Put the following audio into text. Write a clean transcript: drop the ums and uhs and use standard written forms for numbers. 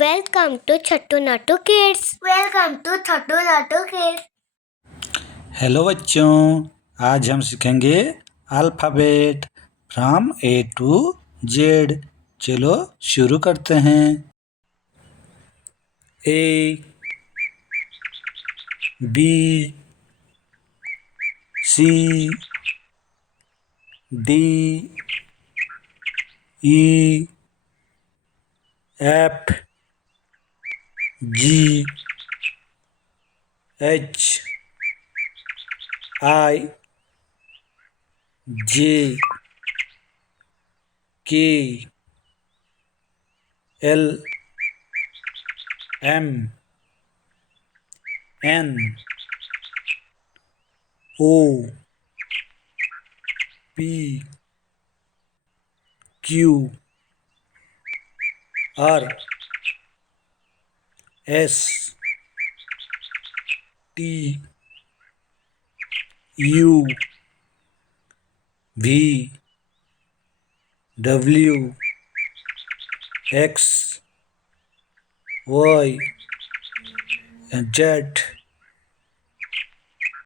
Welcome to Chattu Nattu Kids. Welcome to Chattu Nattu Kids. Hello बच्चों, आज हम सीखेंगे alphabet from A to Z. चलो शुरू करते हैं। A, B, C, D, E, F, G, H, I, J, K, L, M, N, O, P, Q, R, S, T, U, V, W, X, Y, and Z,